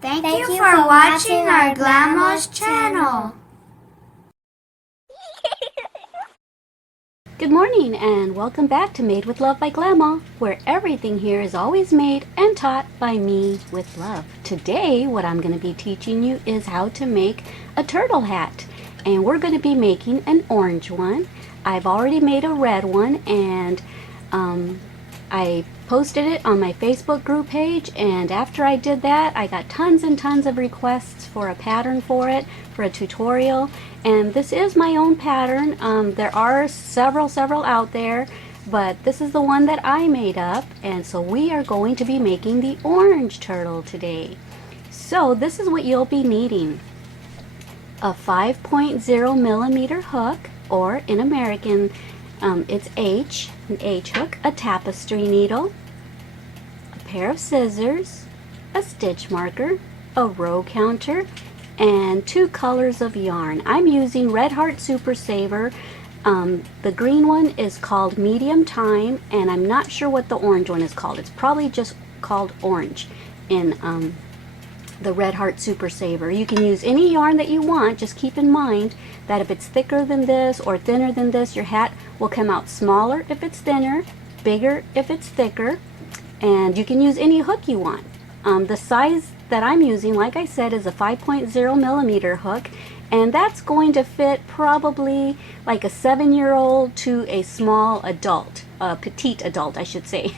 Thank you for watching our Glama's channel. Good morning and welcome back to Made with Love by Glama, where everything here is always made and taught by me with love. Today what I'm going to be teaching you is how to make a turtle hat, and we're going to be making an orange one. I've already made a red one, and I posted it on my Facebook group page, and after I did that I got tons and tons of requests for a pattern for it, for a tutorial. And this is my own pattern. There are several out there, but this is the one that I made up, and so we are going to be making the orange turtle today. So this is what you'll be needing: a 5.0 millimeter hook, or in American it's an H hook, a tapestry needle, a pair of scissors, a stitch marker, a row counter, and 2 colors of yarn. I'm using Red Heart Super Saver. The green one is called Medium Time, and I'm not sure what the orange one is called. It's probably just called orange in the Red Heart Super Saver. You can use any yarn that you want. Just keep in mind that if it's thicker than this or thinner than this, your hat will come out smaller if it's thinner, bigger if it's thicker, and you can use any hook you want. The size that I'm using, like I said, is a 5.0 millimeter hook, and that's going to fit probably like a 7-year-old to a small adult, a petite adult I should say.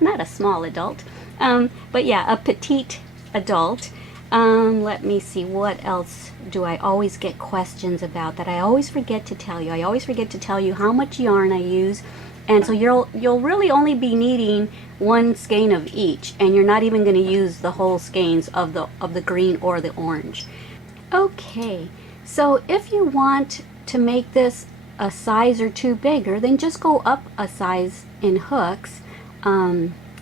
Not a small adult, but yeah, a petite adult. Let me see, what else do I always get questions about that I always forget to tell you? I always forget to tell you how much yarn I use. And so you'll really only be needing 1 skein of each, and you're not even going to use the whole skeins of the green or the orange. Okay, so if you want to make this a size or 2 bigger, then just go up a size in hooks.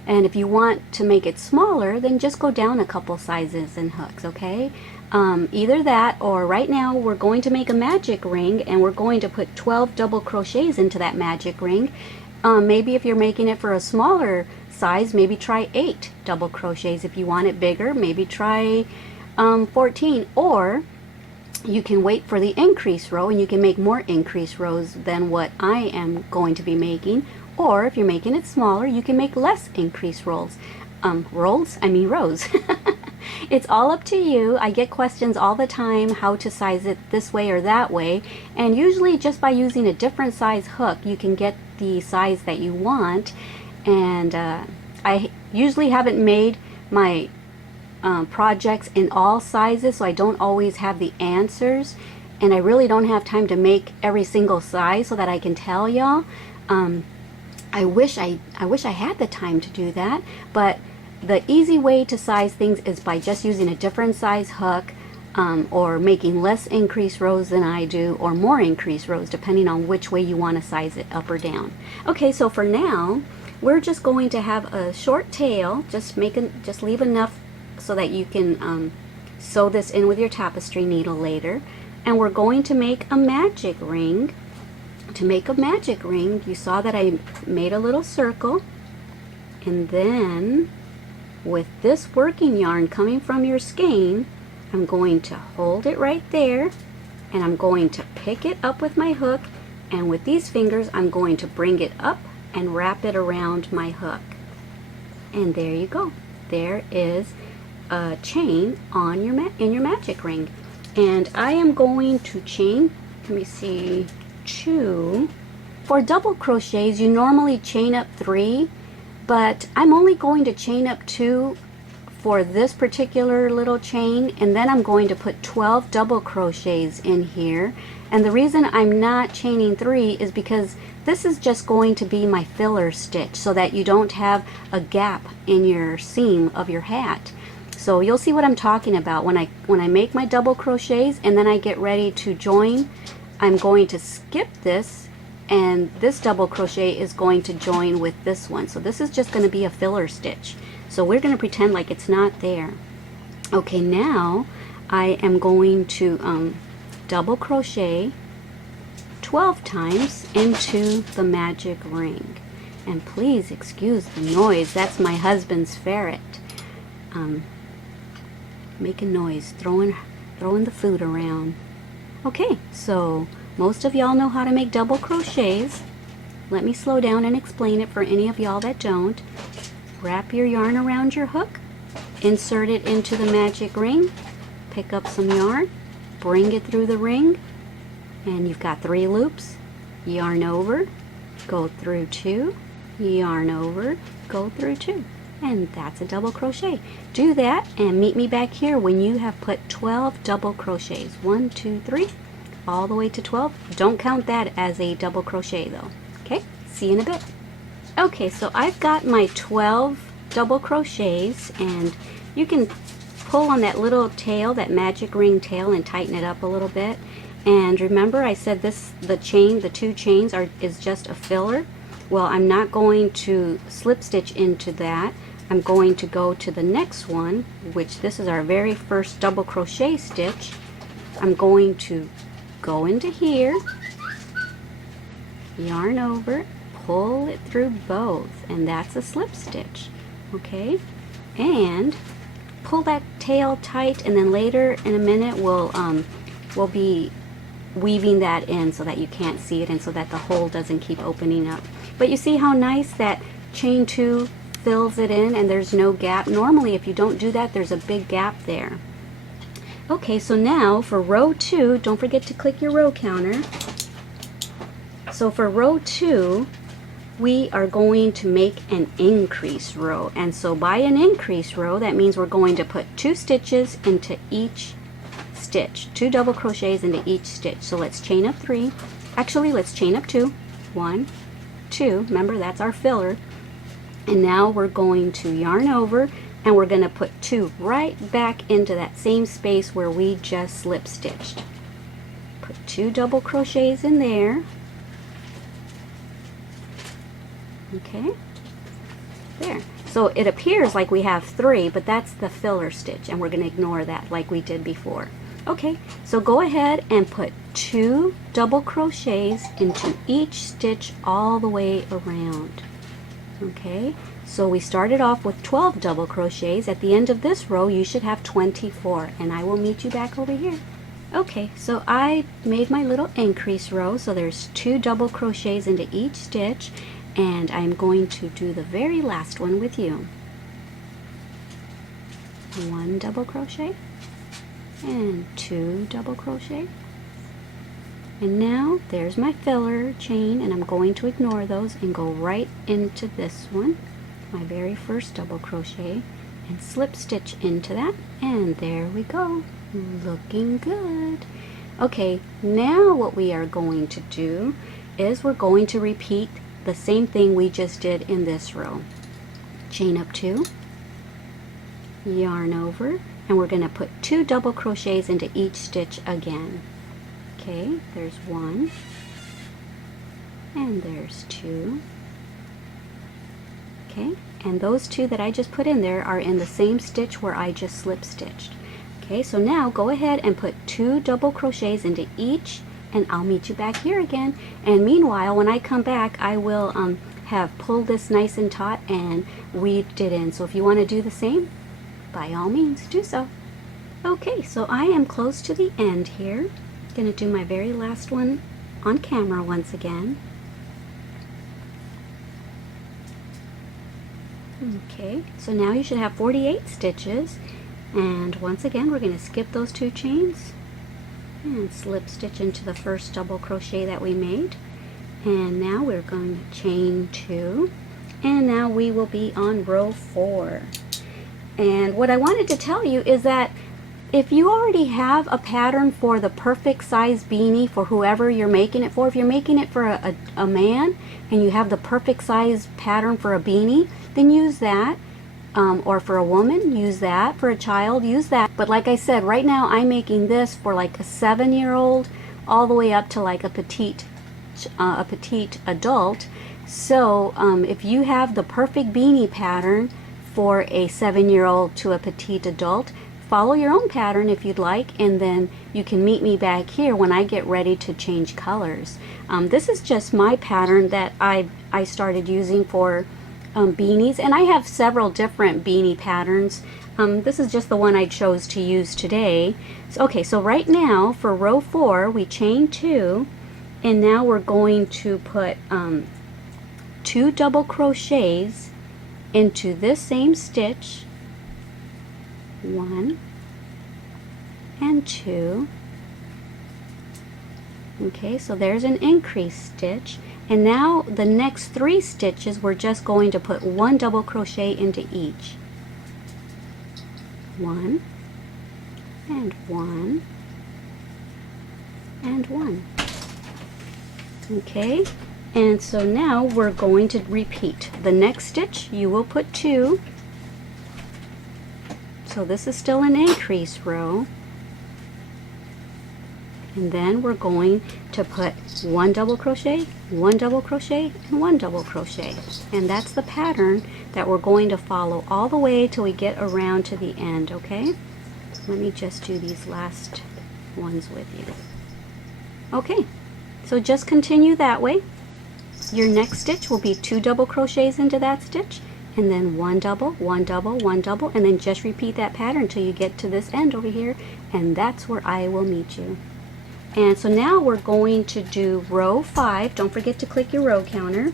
And if you want to make it smaller, then just go down a couple sizes in hooks, okay? Either that, or right now we're going to make a magic ring, and we're going to put 12 double crochets into that magic ring. Maybe if you're making it for a smaller size, maybe try 8 double crochets. If you want it bigger, maybe try 14. Or you can wait for the increase row, and you can make more increase rows than what I am going to be making. Or if you're making it smaller, you can make less increase rows. Rows? It's all up to you. I get questions all the time how to size it this way or that way, and usually just by using a different size hook you can get the size that you want. And I usually haven't made my projects in all sizes, so I don't always have the answers, and I really don't have time to make every single size so that I can tell y'all. I wish I had the time to do that, but the easy way to size things is by just using a different size hook, or making less increase rows than I do, or more increase rows, depending on which way you want to size it, up or down. Okay, so for now we're just going to have a short tail. Just leave enough so that you can sew this in with your tapestry needle later. And we're going to make a magic ring. To make a magic ring, you saw that I made a little circle, and then with this working yarn coming from your skein, I'm going to hold it right there, and I'm going to pick it up with my hook, and with these fingers I'm going to bring it up and wrap it around my hook. And there you go. There is a chain on in your magic ring. And I am going to chain, let me see, 2. For double crochets you normally chain up 3, but I'm only going to chain up 2 for this particular little chain, and then I'm going to put 12 double crochets in here. And the reason I'm not chaining 3 is because this is just going to be my filler stitch, so that you don't have a gap in your seam of your hat. So you'll see what I'm talking about when I make my double crochets and then I get ready to join. I'm going to skip this, and this double crochet is going to join with this one. So this is just going to be a filler stitch. So we're going to pretend like it's not there. Okay, now I am going to double crochet 12 times into the magic ring. And please excuse the noise, that's my husband's ferret. making noise, throwing the food around. Okay, so most of y'all know how to make double crochets. Let me slow down and explain it for any of y'all that don't. Wrap your yarn around your hook, insert it into the magic ring, pick up some yarn, bring it through the ring, and you've got 3 loops. Yarn over, go through 2, yarn over, go through 2. And that's a double crochet. Do that and meet me back here when you have put 12 double crochets. 1, 2, 3, all the way to 12. Don't count that as a double crochet though. Okay, see you in a bit. Okay, so I've got my 12 double crochets, and you can pull on that little tail, that magic ring tail, and tighten it up a little bit. And remember I said the 2 chains is just a filler. Well, I'm not going to slip stitch into that. I'm going to go to the next one, which this is our very first double crochet stitch. I'm going to go into here, yarn over, pull it through both, and that's a slip stitch. Okay, and pull that tail tight, and then later in a minute we'll be weaving that in so that you can't see it and so that the hole doesn't keep opening up. But you see how nice that chain 2 fills it in and there's no gap. Normally if you don't do that, there's a big gap there. Okay, so now for row 2, don't forget to click your row counter. So for row 2, we are going to make an increase row. And so by an increase row, that means we're going to put 2 stitches into each stitch, 2 double crochets into each stitch. So let's chain up 3. Actually, let's chain up 2. 1, 2. Remember, that's our filler. And now we're going to yarn over, and we're going to put 2 right back into that same space where we just slip stitched. Put 2 double crochets in there. Okay, there. So it appears like we have 3, but that's the filler stitch, and we're going to ignore that like we did before. Okay, so go ahead and put 2 double crochets into each stitch all the way around. Okay, so we started off with 12 double crochets. At the end of this row you should have 24, and I will meet you back over here. Okay, so I made my little increase row, so there's 2 double crochets into each stitch, and I'm going to do the very last one with you. 1 double crochet and 2 double crochet, and now there's my filler chain, and I'm going to ignore those and go right into this one, my very first double crochet, and slip stitch into that, and there we go, looking good. Okay, now what we are going to do is we're going to repeat the same thing we just did in this row. Chain up 2, yarn over, and we're going to put 2 double crochets into each stitch again. Okay, there's 1, and there's 2. Okay, and those 2 that I just put in there are in the same stitch where I just slip stitched. Okay, so now go ahead and put 2 double crochets into each, and I'll meet you back here again. And meanwhile, when I come back, I will have pulled this nice and taut and weaved it in. So if you want to do the same, by all means do so. Okay, so I am close to the end here. Going to do my very last one on camera once again. Okay, so now you should have 48 stitches, and once again we're going to skip those 2 chains and slip stitch into the first double crochet that we made, and now we're going to chain 2, and now we will be on row 4. And what I wanted to tell you is that if you already have a pattern for the perfect size beanie for whoever you're making it for, if you're making it for a man and you have the perfect size pattern for a beanie, then use that. Or for a woman, use that. For a child, use that. But like I said, right now I'm making this for like a 7-year-old all the way up to like a petite adult. So if you have the perfect beanie pattern for a 7-year-old to a petite adult, follow your own pattern if you'd like, and then you can meet me back here when I get ready to change colors. This is just my pattern that I started using for beanies, and I have several different beanie patterns. This is just the one I chose to use today. So, okay, so right now for row 4 we chain 2, and now we're going to put 2 double crochets into this same stitch, 1 and 2. Okay, so there's an increase stitch, and now the next 3 stitches we're just going to put 1 double crochet into each. 1 and 1 and 1. Okay, and so now we're going to repeat. The next stitch you will put 2. So this is still an increase row. And then we're going to put 1 double crochet, 1 double crochet, and 1 double crochet. And that's the pattern that we're going to follow all the way till we get around to the end, okay? Let me just do these last ones with you. Okay, so just continue that way. Your next stitch will be 2 double crochets into that stitch, and then 1 double, 1 double, 1 double, and then just repeat that pattern until you get to this end over here, and that's where I will meet you. And so now we're going to do row 5. Don't forget to click your row counter.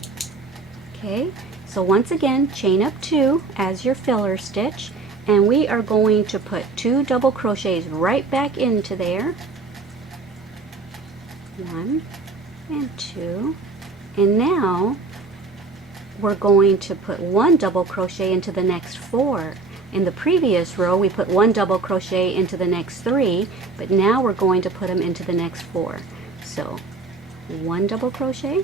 Okay, so once again, chain up 2 as your filler stitch, and we are going to put 2 double crochets right back into there. 1 and 2. And now we're going to put 1 double crochet into the next 4. In the previous row we put 1 double crochet into the next 3, but now we're going to put them into the next 4. So 1 double crochet,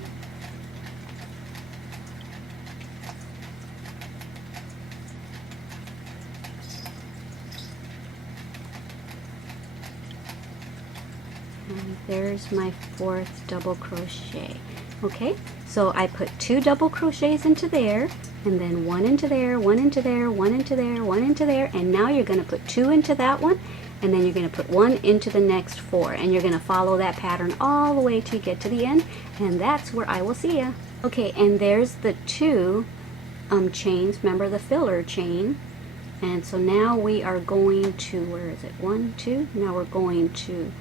and there's my 4th double crochet. Okay, so I put 2 double crochets into there, and then 1 into there, 1 into there, 1 into there, 1 into there, and now you're going to put 2 into that one, and then you're going to put 1 into the next 4, and you're going to follow that pattern all the way till you get to the end, and that's where I will see ya. Okay, and there's the 2 chains, remember the filler chain, and so now we are going to, where is it, 1, 2, now we're going to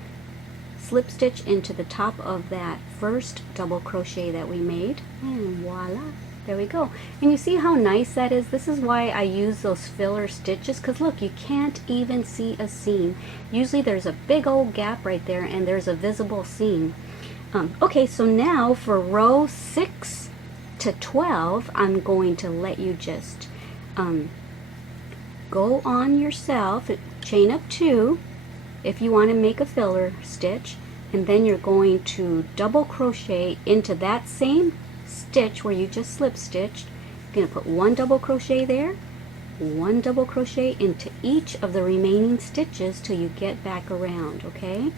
slip stitch into the top of that first double crochet that we made, and voila, there we go. And you see how nice that is? This is why I use those filler stitches, because look, you can't even see a seam. Usually there's a big old gap right there and there's a visible seam. Okay, so now for row 6 to 12 I'm going to let you just go on yourself, chain up 2 if you want to make a filler stitch, and then you're going to double crochet into that same stitch where you just slip stitched. You're going to put 1 double crochet there, 1 double crochet into each of the remaining stitches till you get back around, okay?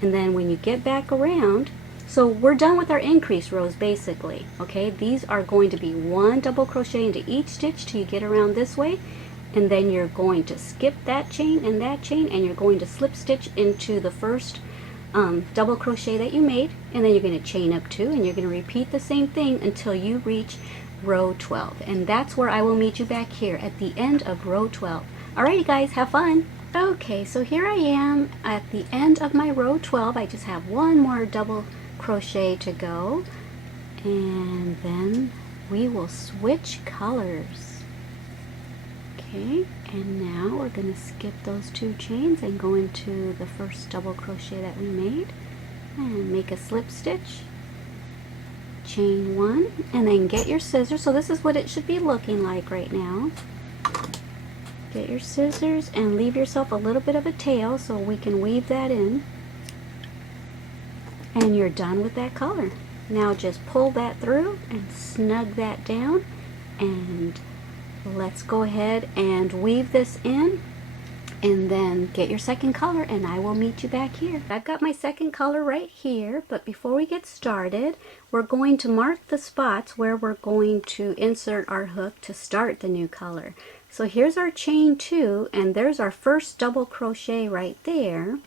And then when you get back around, so we're done with our increase rows basically, okay? These are going to be 1 double crochet into each stitch till you get around this way, and then you're going to skip that chain, and you're going to slip stitch into the first double crochet that you made, and then you're going to chain up 2, and you're going to repeat the same thing until you reach row 12, and that's where I will meet you back here at the end of row 12. Alrighty guys, have fun. Okay, so here I am at the end of my row 12. I just have 1 more double crochet to go, and then we will switch colors. Okay, and now we're going to skip those 2 chains and go into the first double crochet that we made and make a slip stitch, chain 1, and then get your scissors. So this is what it should be looking like right now. Get your scissors and leave yourself a little bit of a tail so we can weave that in, and you're done with that color. Now just pull that through and snug that down, and let's go ahead and weave this in, and then get your second color, and I will meet you back here. I've got my second color right here, but before we get started, we're going to mark the spots where we're going to insert our hook to start the new color. So here's our chain 2, and there's our first double crochet right there.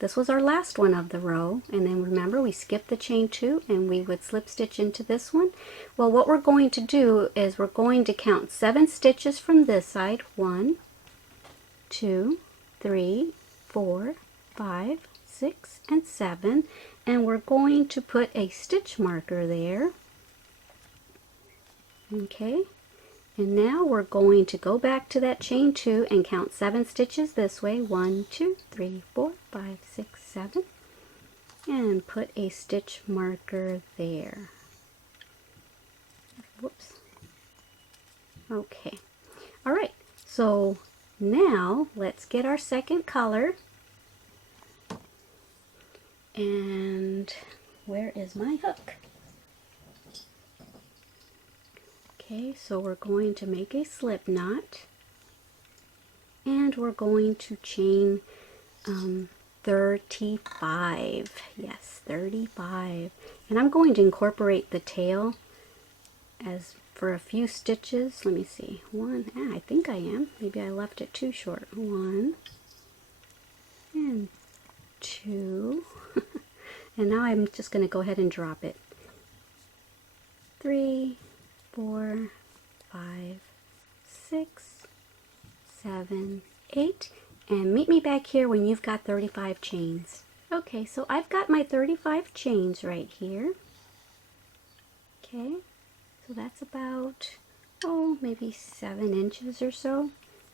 This was our last one of the row, and then remember we skipped the chain 2 and we would slip stitch into this one. Well, what we're going to do is we're going to count 7 stitches from this side, 1, 2, 3, 4, 5, 6, and 7, and we're going to put a stitch marker there. Okay, and now we're going to go back to that chain 2 and count 7 stitches this way. 1, 2, 3, 4, 5, 6, 7, and put a stitch marker there. Whoops. Okay, all right, so now let's get our second color. And where is my hook? Okay, so we're going to make a slip knot, and we're going to chain 35. Yes, 35. And I'm going to incorporate the tail as for a few stitches. Let me see. I think I am. Maybe I left it too short. 1 and 2. And now I'm just going to go ahead and drop it. 3, 4, 5, 6, 7, 8, and meet me back here when you've got 35 chains. Okay, so I've got my 35 chains right here. Okay, so that's about, maybe 7 inches or so.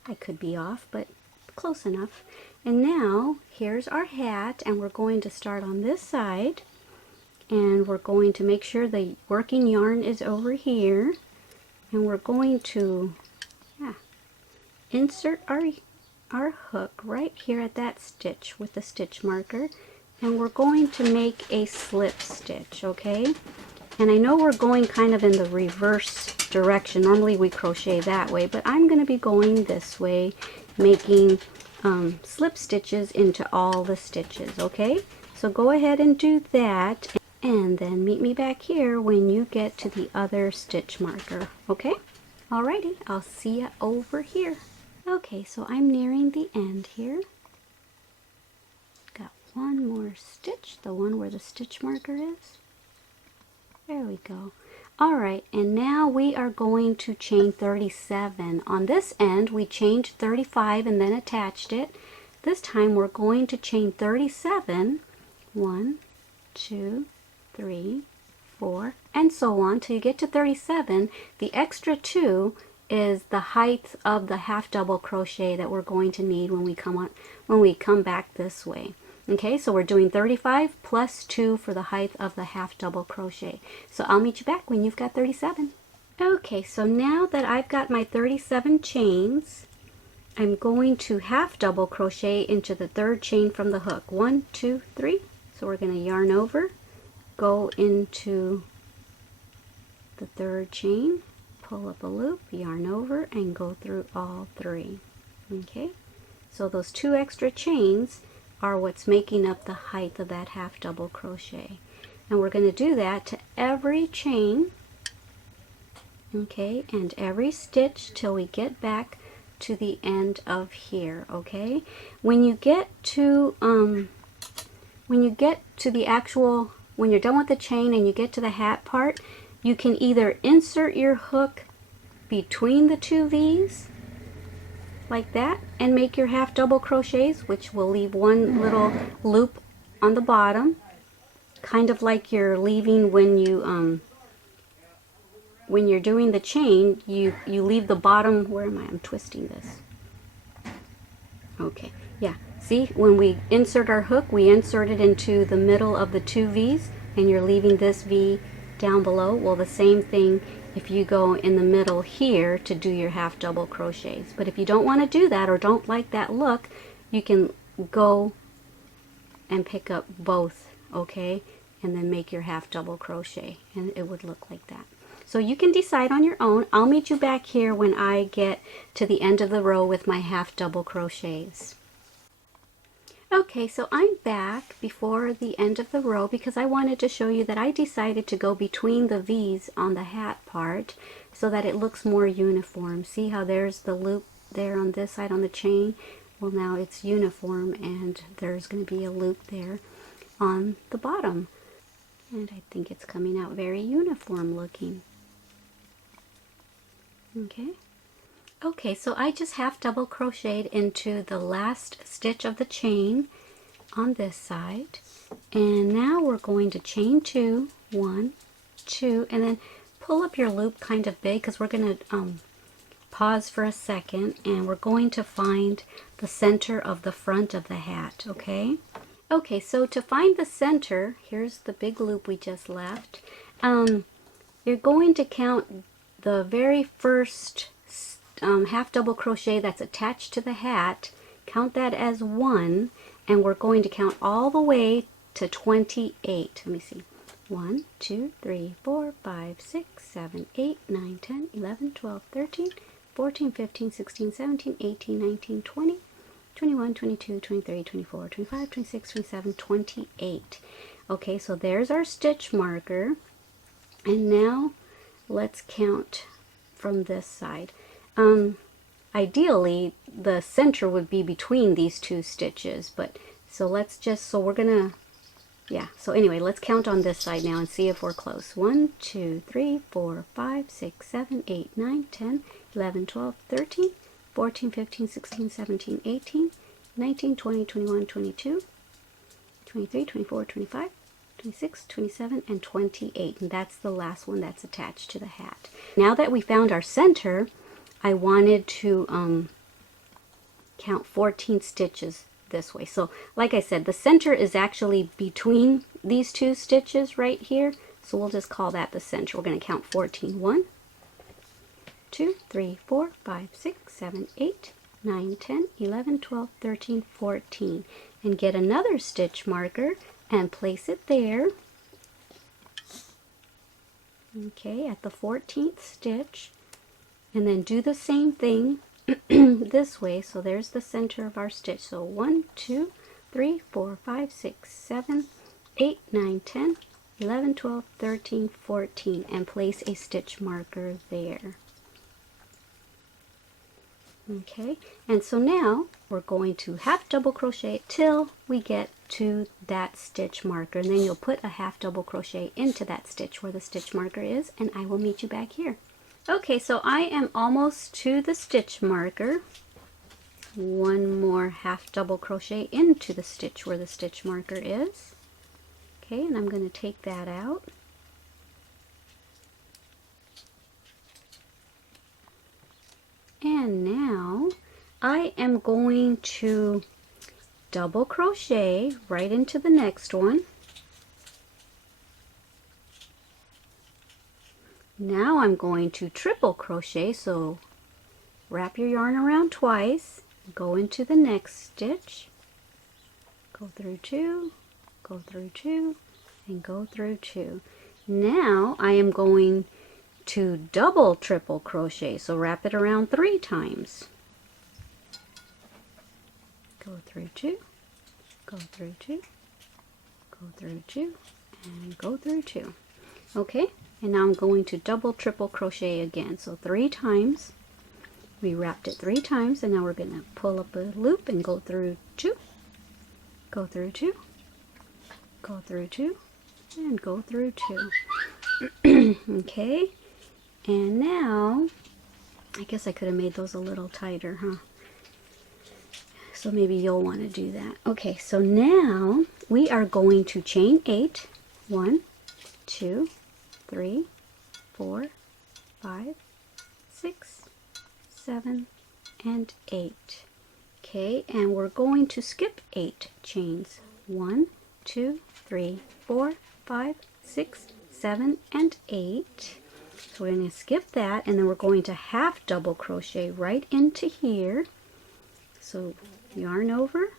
I could be off, but close enough. And now here's our hat, and we're going to start on this side, and we're going to make sure the working yarn is over here, and we're going to insert our hook right here at that stitch with the stitch marker, and we're going to make a slip stitch. Okay, and I know we're going kind of in the reverse direction. Normally we crochet that way, but I'm going to be going this way, making slip stitches into all the stitches. Okay, so go ahead and do that, and then meet me back here when you get to the other stitch marker. Okay, alrighty, I'll see you over here. Okay, so I'm nearing the end here. Got one more stitch, the one where the stitch marker is. There we go. Alright, and now we are going to chain 37. On this end, we chained 35 and then attached it. This time we're going to chain 37. 1, 2, 3, 4, and so on till you get to 37. The extra 2 is the height of the half double crochet that we're going to need when we come back this way. Okay, so we're doing 35 plus 2 for the height of the half double crochet. So I'll meet you back when you've got 37. Okay, so now that I've got my 37 chains, I'm going to half double crochet into the third chain from the hook. 1, 2, 3. So we're going to yarn over, go into the third chain, pull up a loop, yarn over, and go through all 3. Okay, so those 2 extra chains are what's making up the height of that half double crochet, and we're going to do that to every chain, okay, and every stitch till we get back to the end of here. Okay, when you get to the actual, when you're done with the chain and you get to the hat part, you can either insert your hook between the 2 V's like that and make your half double crochets, which will leave one little loop on the bottom, kind of like you're leaving when you when you're doing the chain, you leave the bottom. Where am I? I'm twisting this. Okay, yeah, see, when we insert our hook, we insert it into the middle of the 2 V's, and you're leaving this V down below. Well, the same thing if you go in the middle here to do your half double crochets. But if you don't want to do that or don't like that look, you can go and pick up both, okay, and then make your half double crochet, and it would look like that. So you can decide on your own. I'll meet you back here when I get to the end of the row with my half double crochets. Okay, so I'm back before the end of the row because I wanted to show you that I decided to go between the V's on the hat part so that it looks more uniform. See how there's the loop there on this side on the chain? Well, now it's uniform, and there's going to be a loop there on the bottom. And I think it's coming out very uniform looking. Okay. Okay, so I just half double crocheted into the last stitch of the chain on this side, and now we're going to chain 2, 1, 2, and then pull up your loop kind of big, because we're going to pause for a second, and we're going to find the center of the front of the hat. Okay, so to find the center, here's the big loop we just left. You're going to count the very first half double crochet that's attached to the hat, count that as 1, and we're going to count all the way to 28. Let me see. 1, 2, 3, 4, 5, 6, 7, 8, 9, 10, 11, 12, 13, 14, 15, 16, 17, 18, 19, 20, 21, 22, 23, 24, 25, 26, 27, 28. Okay, so there's our stitch marker. And now let's count from this side. Ideally, the center would be between these two stitches, but so let's just, so we're gonna, yeah, so anyway, let's count on this side now and see if we're close. 1, 2, 3, 4, 5, 6, 7, 8, 9, 10, 11, 12, 13, 14, 15, 16, 17, 18, 19, 20, 21, 22, 23, 24, 25, 26, 27, and 28. And that's the last one that's attached to the hat. Now that we found our center, I wanted to count 14 stitches this way. So like I said, the center is actually between these two stitches right here. So we'll just call that the center. We're going to count 14. 1, 2, 3, 4, 5, 6, 7, 8, 9, 10, 11, 12, 13, 14. And get another stitch marker and place it there. Okay, at the 14th stitch. And then do the same thing this way. So there's the center of our stitch. So 1, 2, 3, 4, 5, 6, 7, 8, 9, 10, 11, 12, 13, 14. And place a stitch marker there. Okay, and so now we're going to half double crochet till we get to that stitch marker, and then you'll put a half double crochet into that stitch where the stitch marker is, and I will meet you back here. Okay, so I am almost to the stitch marker. One more half double crochet into the stitch where the stitch marker is. Okay, and I'm going to take that out. And now I am going to double crochet right into the next one. Now I'm going to triple crochet, so wrap your yarn around twice, go into the next stitch, go through 2, go through 2, and go through 2. Now I am going to double triple crochet, so wrap it around 3 times. Go through 2, go through 2, go through 2, and go through 2. Okay, and now I'm going to double triple crochet again, so 3 times. We wrapped it 3 times, and now we're going to pull up a loop and go through 2, go through 2, go through 2, and go through 2. Okay, and now I guess I could have made those a little tighter, huh? So maybe you'll want to do that. Okay, so now we are going to chain 8. 1, 2, 3, 4, 5, 6, 7, and 8. Okay, and we're going to skip 8 chains. 1, 2, 3, 4, 5, 6, 7, and 8. So we're going to skip that, and then we're going to half double crochet right into here. So yarn over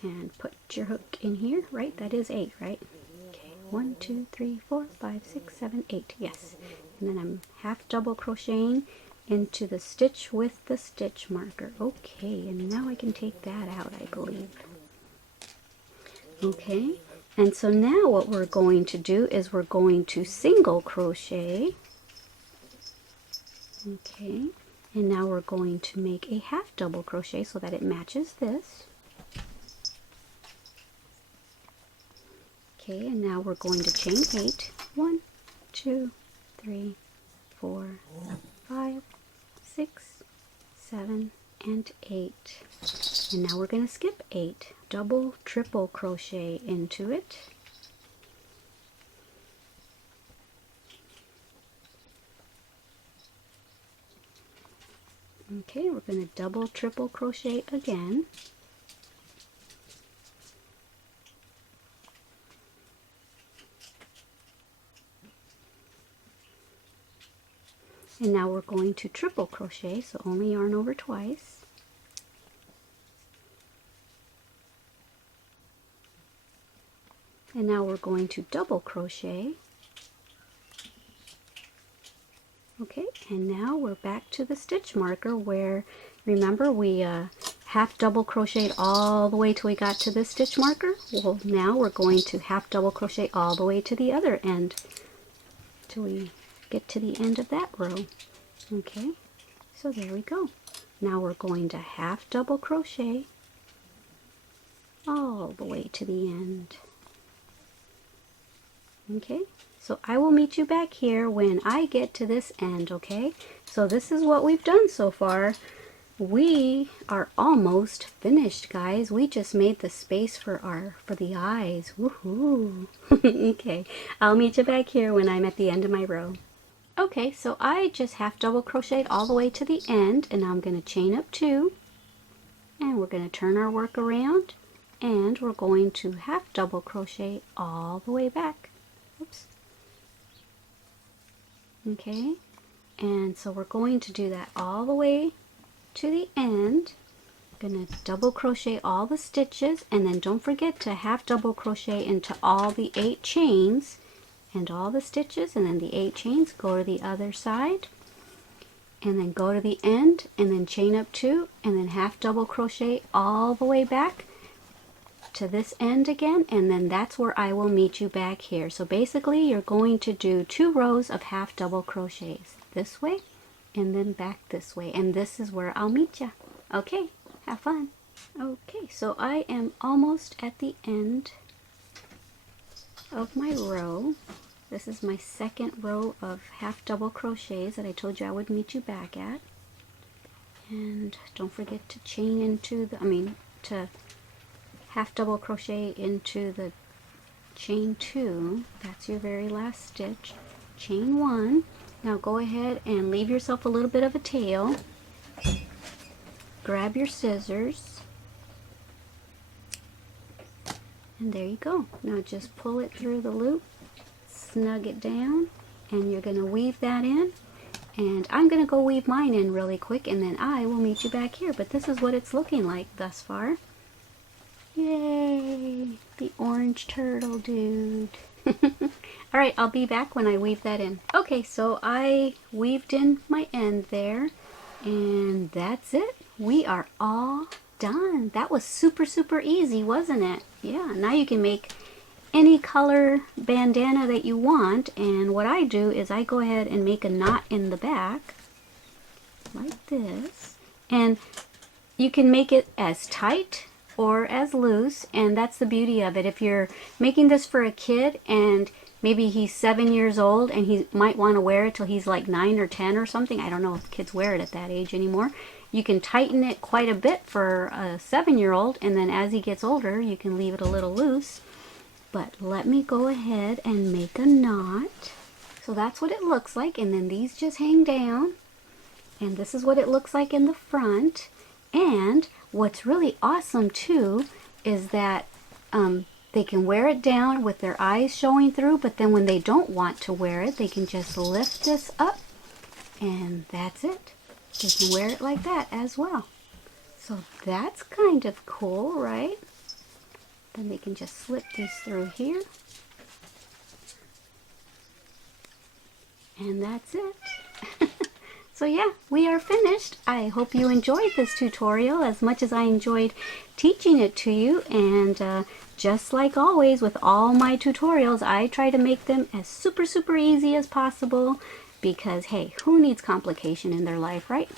and put your hook in here, right? That is 8, right? Okay, 1, 2, 3, 4, 5, 6, 7, 8. Yes. And then I'm half double crocheting into the stitch with the stitch marker. Okay, and now I can take that out, I believe. Okay, and so now what we're going to do is we're going to single crochet. Okay, and now we're going to make a half double crochet so that it matches this. Okay, and now we're going to chain 8. 1, 2, 3, 4, 5, 6, 7, and 8. And now we're going to skip 8. Double, triple crochet into it. Okay, we're going to double, triple crochet again. And now we're going to triple crochet, so only yarn over twice. And now we're going to double crochet. Okay, and now we're back to the stitch marker where, remember, we half double crocheted all the way till we got to this stitch marker. Well, now we're going to half double crochet all the way to the other end till we get to the end of that row. Okay, so there we go. Now we're going to half double crochet all the way to the end. Okay, so I will meet you back here when I get to this end. Okay, so this is what we've done so far. We are almost finished, guys. We just made the space for the eyes. Woohoo! Okay, I'll meet you back here when I'm at the end of my row. Okay, so I just half double crocheted all the way to the end, and now I'm going to chain up 2, and we're going to turn our work around, and we're going to half double crochet all the way back. Oops. Okay, and so we're going to do that all the way to the end. I'm going to double crochet all the stitches, and then don't forget to half double crochet into all the 8 chains and all the stitches, and then the 8 chains, go to the other side, and then go to the end, and then chain up 2, and then half double crochet all the way back to this end again, and then that's where I will meet you back here. So basically you're going to do 2 rows of half double crochets this way and then back this way, and this is where I'll meet you. Okay, have fun. Okay, so I am almost at the end of my row. This is my second row of half double crochets that I told you I would meet you back at. And don't forget to chain into the, to half double crochet into the chain 2. That's your very last stitch. Chain 1. Now go ahead and leave yourself a little bit of a tail. Grab your scissors. And there you go. Now just pull it through the loop, snug it down, and you're going to weave that in. And I'm going to go weave mine in really quick, and then I will meet you back here. But this is what it's looking like thus far. Yay! The orange turtle dude. Alright, I'll be back when I weave that in. Okay, so I weaved in my end there, and that's it. We are all done. That was super easy, wasn't it? Yeah, now you can make any color bandana that you want, and what I do is I go ahead and make a knot in the back like this, and you can make it as tight or as loose, and that's the beauty of it. If you're making this for a kid and maybe he's 7 years old and he might want to wear it till he's like 9 or 10 or something, I don't know if kids wear it at that age anymore, you can tighten it quite a bit for a 7-year-old, and then as he gets older you can leave it a little loose. But let me go ahead and make a knot. So that's what it looks like, and then these just hang down, and this is what it looks like in the front. And what's really awesome too is that they can wear it down with their eyes showing through, but then when they don't want to wear it, they can just lift this up, and that's it. They can wear it like that as well. So that's kind of cool, right? Then they can just slip these through here. And that's it. So yeah, we are finished. I hope you enjoyed this tutorial as much as I enjoyed teaching it to you. And just like always with all my tutorials, I try to make them as super easy as possible. Because hey, who needs complication in their life, right?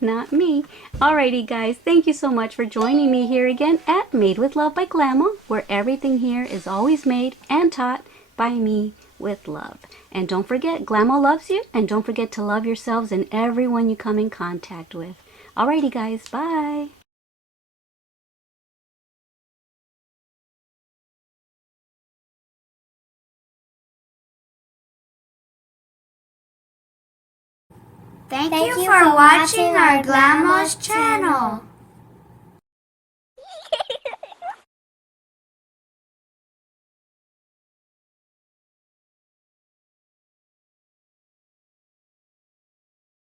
Not me. Alrighty guys, thank you so much for joining me here again at Made with Love by Glama, where everything here is always made and taught by me with love. And don't forget, Glama loves you, and don't forget to love yourselves and everyone you come in contact with. Alrighty guys, bye! Thank you for watching our Glama's channel.